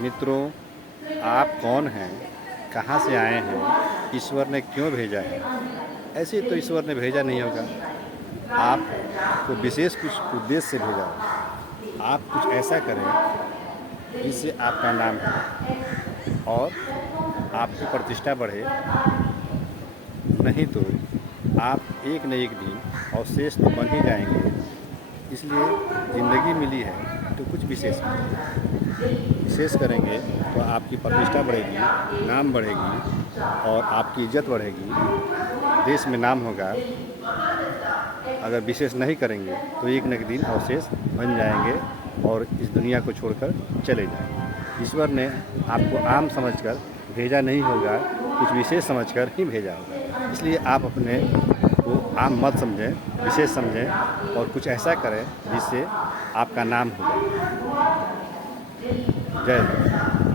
मित्रों, आप कौन हैं? कहाँ से आए हैं? ईश्वर ने क्यों भेजा है? ऐसे तो ईश्वर ने भेजा नहीं होगा। आपको विशेष कुछ उद्देश्य से भेजा होगा। आप कुछ ऐसा करें जिससे आपका नाम हो और आपकी प्रतिष्ठा बढ़े। नहीं तो आप एक न एक दिन अवशेष तो बन ही जाएंगे। इसलिए ज़िंदगी मिली है तो कुछ विशेष करेंगे तो आपकी प्रतिष्ठा बढ़ेगी, नाम बढ़ेगी और आपकी इज्जत बढ़ेगी, देश में नाम होगा। अगर विशेष नहीं करेंगे तो एक न एक दिन अवशेष बन जाएंगे और इस दुनिया को छोड़कर चले जाएंगे। ईश्वर ने आपको आम समझकर भेजा नहीं होगा, कुछ विशेष समझकर ही भेजा होगा। इसलिए आप अपने को आम मत समझें, विशेष समझें और कुछ ऐसा करें जिससे आपका नाम हो। जय हिंद।